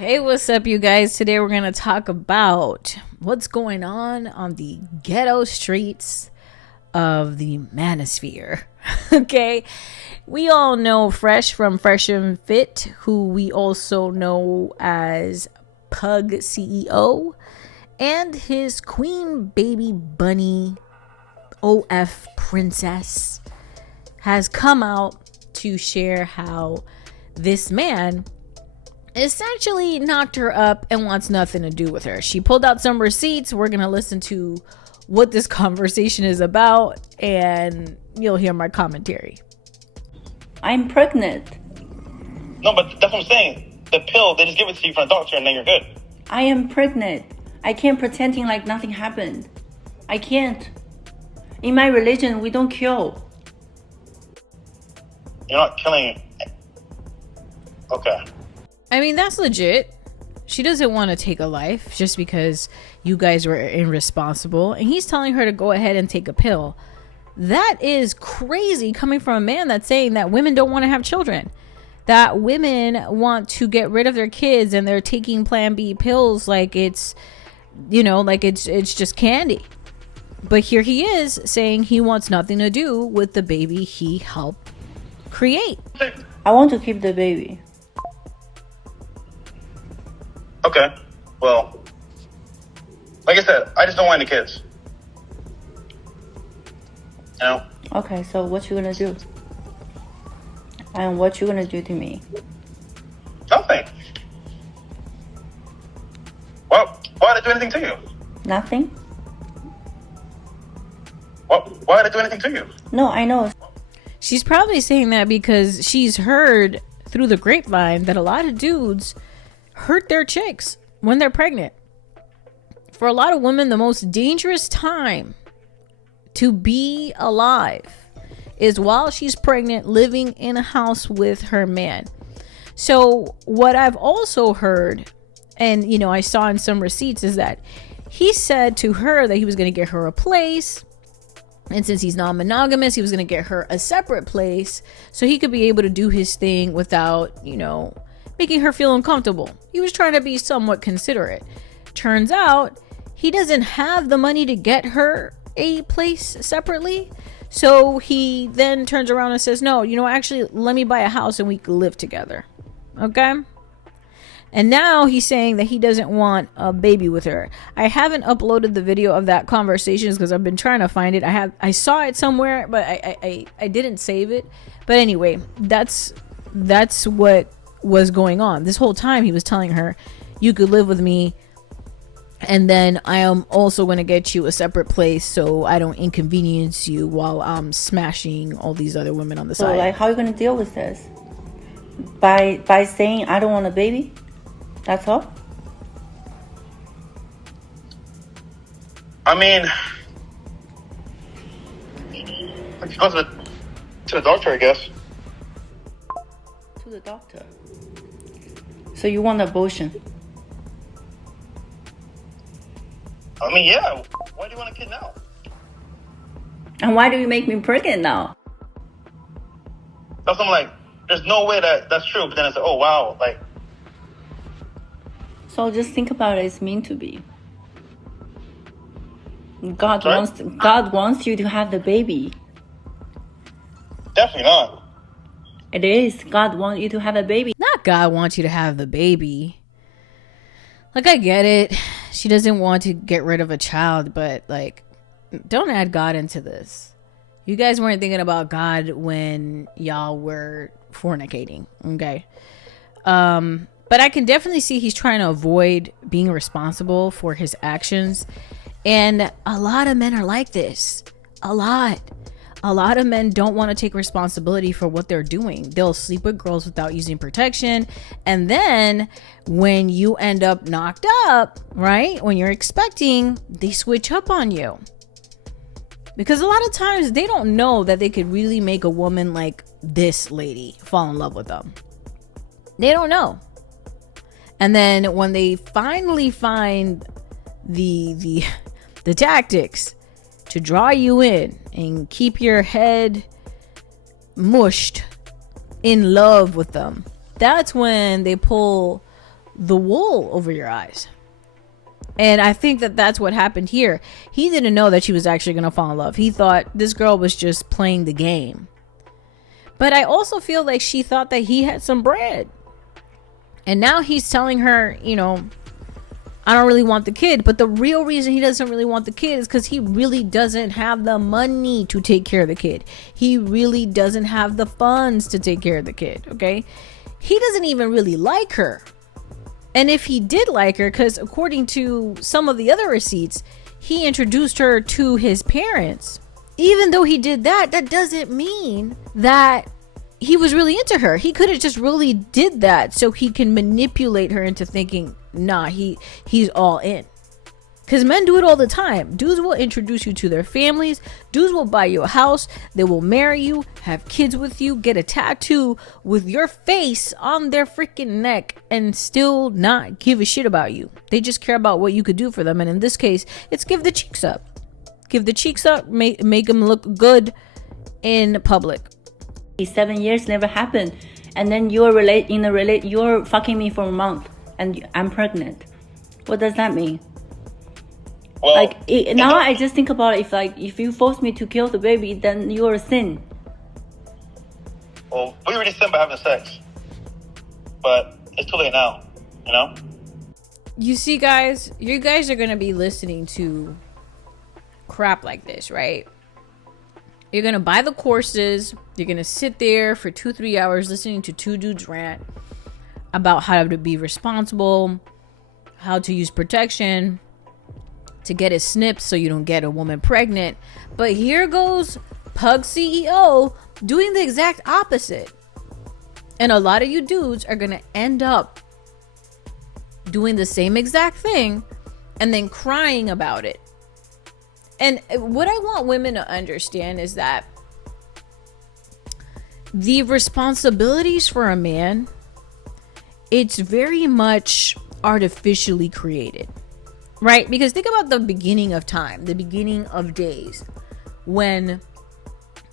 Hey, what's up, you guys? Today we're going to talk about what's going on the ghetto streets of the Manosphere. Okay, we all know Fresh from Fresh and Fit, who we also know as Pug CEO, and his queen baby bunny OF princess has come out to share how this man essentially knocked her up and wants nothing to do with her. She pulled out some receipts. We're going to listen to what this conversation is about, and you'll hear my commentary. I'm pregnant. No, but that's what I'm saying. The pill, they just give it to you from a doctor and then you're good. I am pregnant. I can't pretending like nothing happened. I can't. In my religion, we don't kill. You're not killing. Okay. I mean, that's legit. She doesn't want to take a life just because you guys were irresponsible, and he's telling her to go ahead and take a pill. That is crazy coming from a man that's saying that women don't want to have children, that women want to get rid of their kids, and they're taking Plan B pills like it's, like it's just candy. But here he is saying he wants nothing to do with the baby he helped create. I want to keep the baby. Okay. Well, like I said, I just don't want any kids. You know? Okay, so what you gonna do? And what you gonna do to me? Nothing. Well, why did I do anything to you? Nothing? Why did I do anything to you? No, I know. She's probably saying that because she's heard through the grapevine that a lot of dudes hurt their chicks when they're pregnant. For a lot of women, the most dangerous time to be alive is while she's pregnant, living in a house with her man. So what I've also heard, and I saw in some receipts, is that he said to her that he was going to get her a place, and since he's non-monogamous, he was going to get her a separate place so he could be able to do his thing without making her feel uncomfortable. He was trying to be somewhat considerate. Turns out he doesn't have the money to get her a place separately. So he then turns around and says, no, actually, let me buy a house and we can live together. Okay? And now he's saying that he doesn't want a baby with her. I haven't uploaded the video of that conversation because I've been trying to find it. I saw it somewhere, but I didn't save it. But anyway, that's what was going on. This whole time he was telling her, you could live with me, and then I am also going to get you a separate place so I don't inconvenience you while I'm smashing all these other women on the side. So like, how are you gonna deal with this? By saying I don't want a baby? That's all? I mean, if you go to the doctor, I guess. To the doctor. So you want abortion? I mean, yeah. Why do you want a kid now? And why do you make me pregnant now? That's what I'm like, there's no way that's true. But then it's like, oh, wow. Like, so just think about it. It's meant to be. God sorry? wants you to have the baby. Definitely not. It is. God wants you to have a baby. Not God wants you to have the baby. Like, I get it. She doesn't want to get rid of a child, but like, don't add God into this. You guys weren't thinking about God when y'all were fornicating, okay? But I can definitely see he's trying to avoid being responsible for his actions. And a lot of men are like this. A lot of men don't want to take responsibility for what they're doing. They'll sleep with girls without using protection. And then when you end up knocked up, right? When you're expecting, they switch up on you. Because a lot of times they don't know that they could really make a woman like this lady fall in love with them. They don't know. And then when they finally find the tactics to draw you in and keep your head mushed in love with them, that's when they pull the wool over your eyes. And I think that that's what happened here. He didn't know that she was actually going to fall in love. He thought this girl was just playing the game. But I also feel like she thought that he had some bread. And now he's telling her, you know, I don't really want the kid. But the real reason he doesn't really want the kid is because he really doesn't have the money to take care of the kid. He really doesn't have the funds to take care of the kid. Okay. He doesn't even really like her. And if he did like her, because according to some of the other receipts, he introduced her to his parents. Even though he did that, that doesn't mean that he was really into her. He could have just really did that so he can manipulate her into thinking, nah, he's all in. Because men do it all the time. Dudes will introduce you to their families. Dudes will buy you a house. They will marry you, have kids with you, get a tattoo with your face on their freaking neck, and still not give a shit about you. They just care about what you could do for them. And in this case, it's give the cheeks up. Give the cheeks up, make them look good in public. 7 years never happened. And then you're fucking me for a month and I'm pregnant. What does that mean? Well, now I just think about it, if you force me to kill the baby, then you're a sin. Well, we already sinned by having sex. But it's too late now, you know? You see, guys, you guys are going to be listening to crap like this, right? You're going to buy the courses. You're going to sit there for 2-3 hours listening to two dudes rant about how to be responsible, how to use protection, to get it snipped so you don't get a woman pregnant. But here goes Pug CEO doing the exact opposite. And a lot of you dudes are going to end up doing the same exact thing and then crying about it. And what I want women to understand is that the responsibilities for a man, it's very much artificially created. Right? Because think about the beginning of time, the beginning of days, when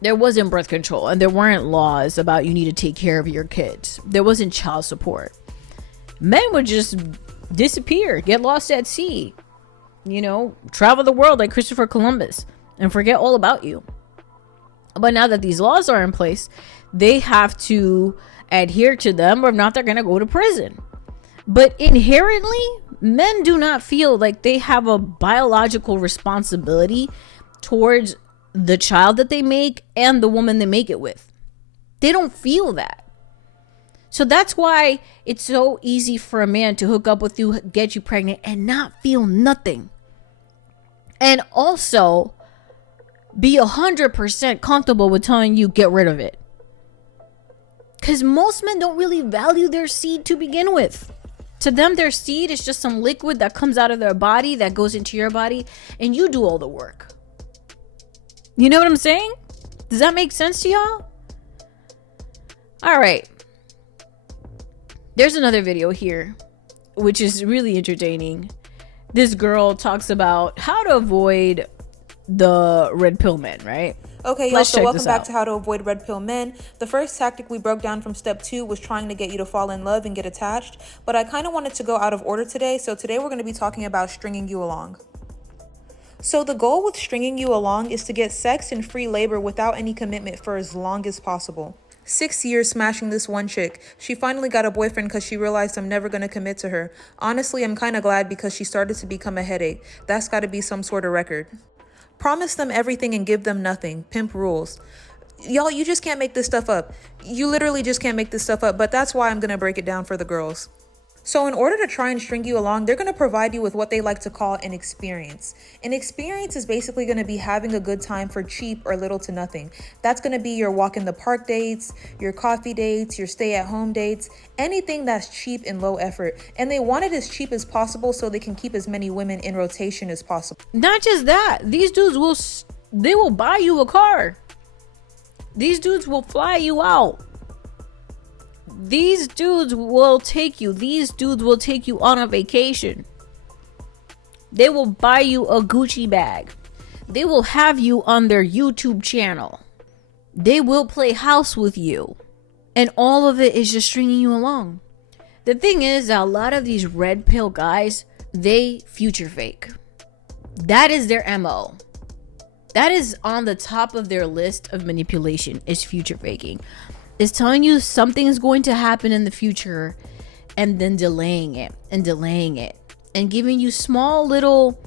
there wasn't birth control and there weren't laws about you need to take care of your kids. There wasn't child support. Men would just disappear, get lost at sea, you know, travel the world like Christopher Columbus and forget all about you. But now that these laws are in place, they have to adhere to them, or if not, they're going to go to prison. But inherently, men do not feel like they have a biological responsibility towards the child that they make and the woman they make it with. They don't feel that. So that's why it's so easy for a man to hook up with you, get you pregnant, and not feel nothing. And also be 100% comfortable with telling you, get rid of it. Because most men don't really value their seed to begin with. To them, their seed is just some liquid that comes out of their body that goes into your body, and you do all the work. You know what I'm saying? Does that make sense to y'all? All right. There's another video here, which is really entertaining. This girl talks about how to avoid the red pill men, right? Okay, y'all, so welcome back to How to Avoid Red Pill Men. The first tactic we broke down from step 2 was trying to get you to fall in love and get attached, but I kind of wanted to go out of order today, so today we're going to be talking about stringing you along. So the goal with stringing you along is to get sex and free labor without any commitment for as long as possible. 6 years smashing this one chick. She finally got a boyfriend because she realized I'm never going to commit to her. Honestly, I'm kind of glad because she started to become a headache. That's got to be some sort of record. Promise them everything and give them nothing. Pimp rules. Y'all, you just can't make this stuff up. You literally just can't make this stuff up, but that's why I'm going to break it down for the girls. So in order to try and string you along, they're going to provide you with what they like to call an experience. An experience is basically going to be having a good time for cheap or little to nothing. That's going to be your walk in the park dates, your coffee dates, your stay at home dates, anything that's cheap and low effort. And they want it as cheap as possible so they can keep as many women in rotation as possible. Not just that, these dudes will buy you a car. These dudes will fly you out. These dudes will take you. These dudes will take you on a vacation. They will buy you a Gucci bag. They will have you on their YouTube channel. They will play house with you. And all of it is just stringing you along. The thing is, a lot of these red pill guys, they future fake. That is their MO. That is on the top of their list of manipulation, is future faking. Is telling you something is going to happen in the future and then delaying it and giving you small little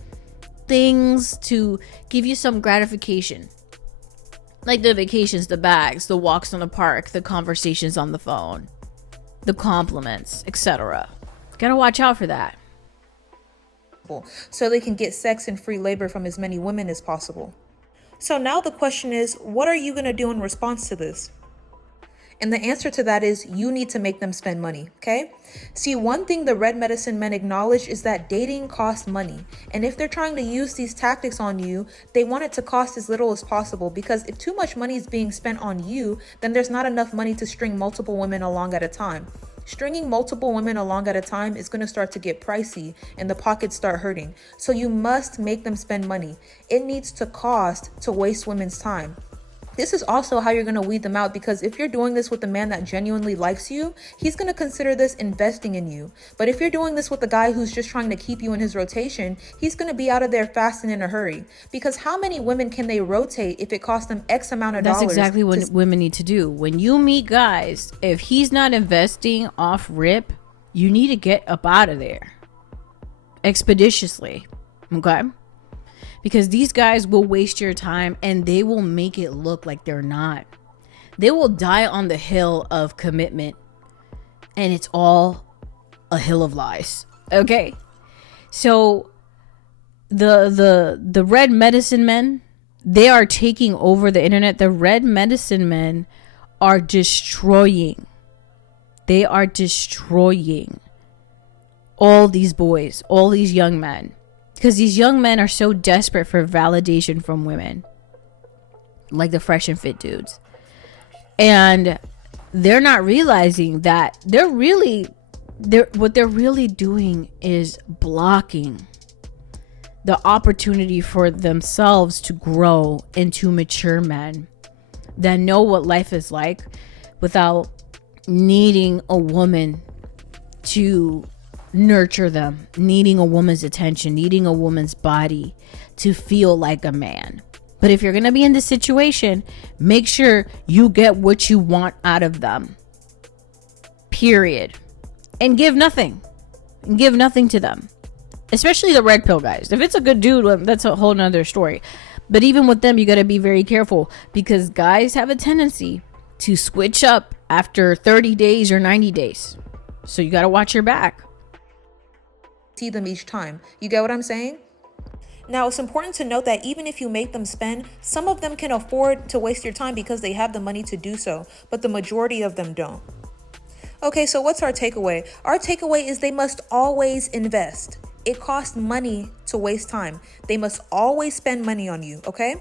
things to give you some gratification. Like the vacations, the bags, the walks on the park, the conversations on the phone, the compliments, etc. Gotta watch out for that. So they can get sex and free labor from as many women as possible. So now the question is, what are you going to do in response to this? And the answer to that is you need to make them spend money, okay? See, one thing the red medicine men acknowledge is that dating costs money. And if they're trying to use these tactics on you, they want it to cost as little as possible, because if too much money is being spent on you, then there's not enough money to string multiple women along at a time. Stringing multiple women along at a time is going to start to get pricey and the pockets start hurting. So you must make them spend money. It needs to cost to waste women's time. This is also how you're going to weed them out, because if you're doing this with a man that genuinely likes you, he's going to consider this investing in you. But if you're doing this with a guy who's just trying to keep you in his rotation, he's going to be out of there fast and in a hurry. Because how many women can they rotate if it costs them X amount of dollars? That's exactly what women need to do. When you meet guys, if he's not investing off rip, you need to get up out of there expeditiously. Okay? Because these guys will waste your time and they will make it look like they're not. They will die on the hill of commitment, and it's all a hill of lies. Okay? So the red medicine men, they are taking over the internet. The red medicine men are destroying. They are destroying all these boys, all these young men. Because these young men are so desperate for validation from women. Like the fresh and fit dudes. And they're not realizing that what they're really doing is blocking the opportunity for themselves to grow into mature men that know what life is like without needing a woman to nurture them, needing a woman's attention, needing a woman's body to feel like a man. But if you're going to be in this situation, make sure you get what you want out of them. Period. And give nothing. Give nothing to them. Especially the red pill guys. If it's a good dude, that's a whole nother story. But even with them, you got to be very careful, because guys have a tendency to switch up after 30 days or 90 days. So you got to watch your back. See them each time. You get what I'm saying? Now, it's important to note that even if you make them spend, some of them can afford to waste your time because they have the money to do so, but the majority of them don't. Okay, so what's our takeaway? Our takeaway is they must always invest. It costs money to waste time. They must always spend money on you, okay?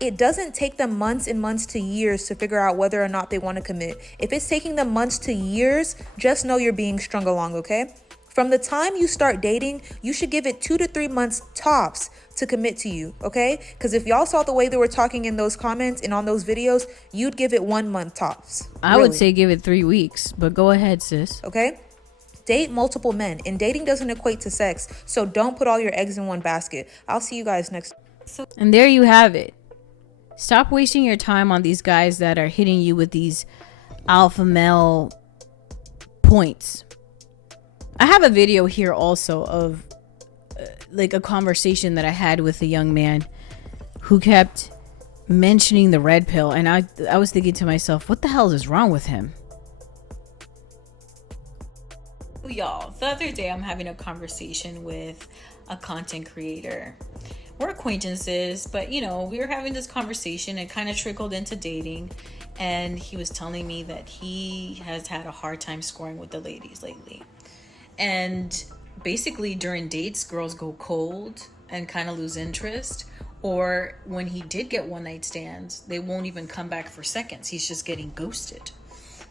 It doesn't take them months and months to years to figure out whether or not they want to commit. If it's taking them months to years, just know you're being strung along, okay? From the time you start dating, you should give it 2 to 3 months tops to commit to you, okay? Because if y'all saw the way they were talking in those comments and on those videos, you'd give it 1 month tops. I would say give it 3 weeks, but go ahead, sis. Okay? Date multiple men, and dating doesn't equate to sex, so don't put all your eggs in one basket. I'll see you guys next. And there you have it. Stop wasting your time on these guys that are hitting you with these alpha male points. I have a video here also of like a conversation that I had with a young man who kept mentioning the red pill, and I was thinking to myself, what the hell is wrong with him? Y'all, the other day I'm having a conversation with a content creator. We're acquaintances, but we were having this conversation and kind of trickled into dating, and he was telling me that he has had a hard time scoring with the ladies lately. And basically during dates, girls go cold and kind of lose interest. Or when he did get one night stands, they won't even come back for seconds. He's just getting ghosted.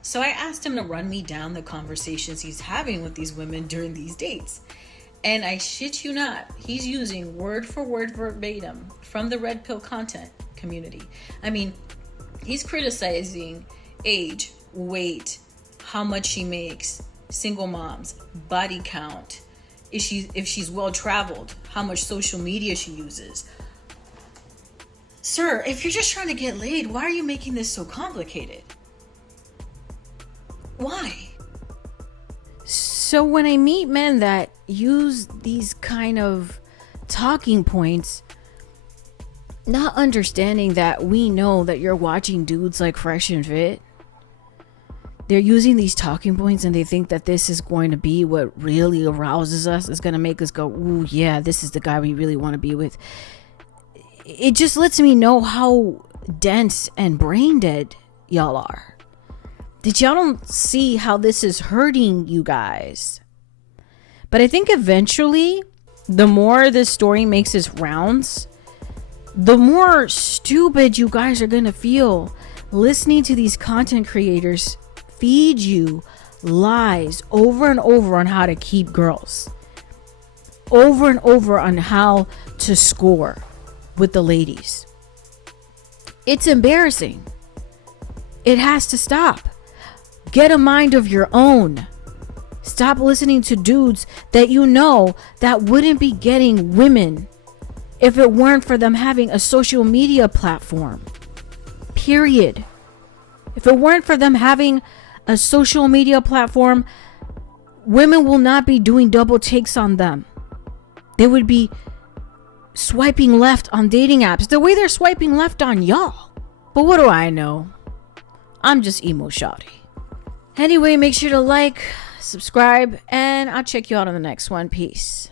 So I asked him to run me down the conversations he's having with these women during these dates. And I shit you not, he's using word for word verbatim from the red pill content community. I mean, he's criticizing age, weight, how much she makes, single moms, body count, if she's well traveled, how much social media she uses. Sir, if you're just trying to get laid, why are you making this so complicated? Why? So when I meet men that use these kind of talking points, not understanding that we know that you're watching dudes like Fresh and Fit, they're using these talking points and they think that this is going to be what really arouses us. It's going to make us go, ooh, yeah, this is the guy we really want to be with. It just lets me know how dense and brain dead y'all are. That y'all don't see how this is hurting you guys. But I think eventually, the more this story makes its rounds, the more stupid you guys are going to feel listening to these content creators feed you lies over and over on how to keep girls. Over and over on how to score with the ladies. It's embarrassing. It has to stop. Get a mind of your own. Stop listening to dudes that you know that wouldn't be getting women if it weren't for them having a social media platform. Period. If it weren't for them having a social media platform, women will not be doing double takes on them. They would be swiping left on dating apps the way they're swiping left on y'all. But what do I know? I'm just emo shawty. Anyway, make sure to like, subscribe, and I'll check you out on the next one. Peace.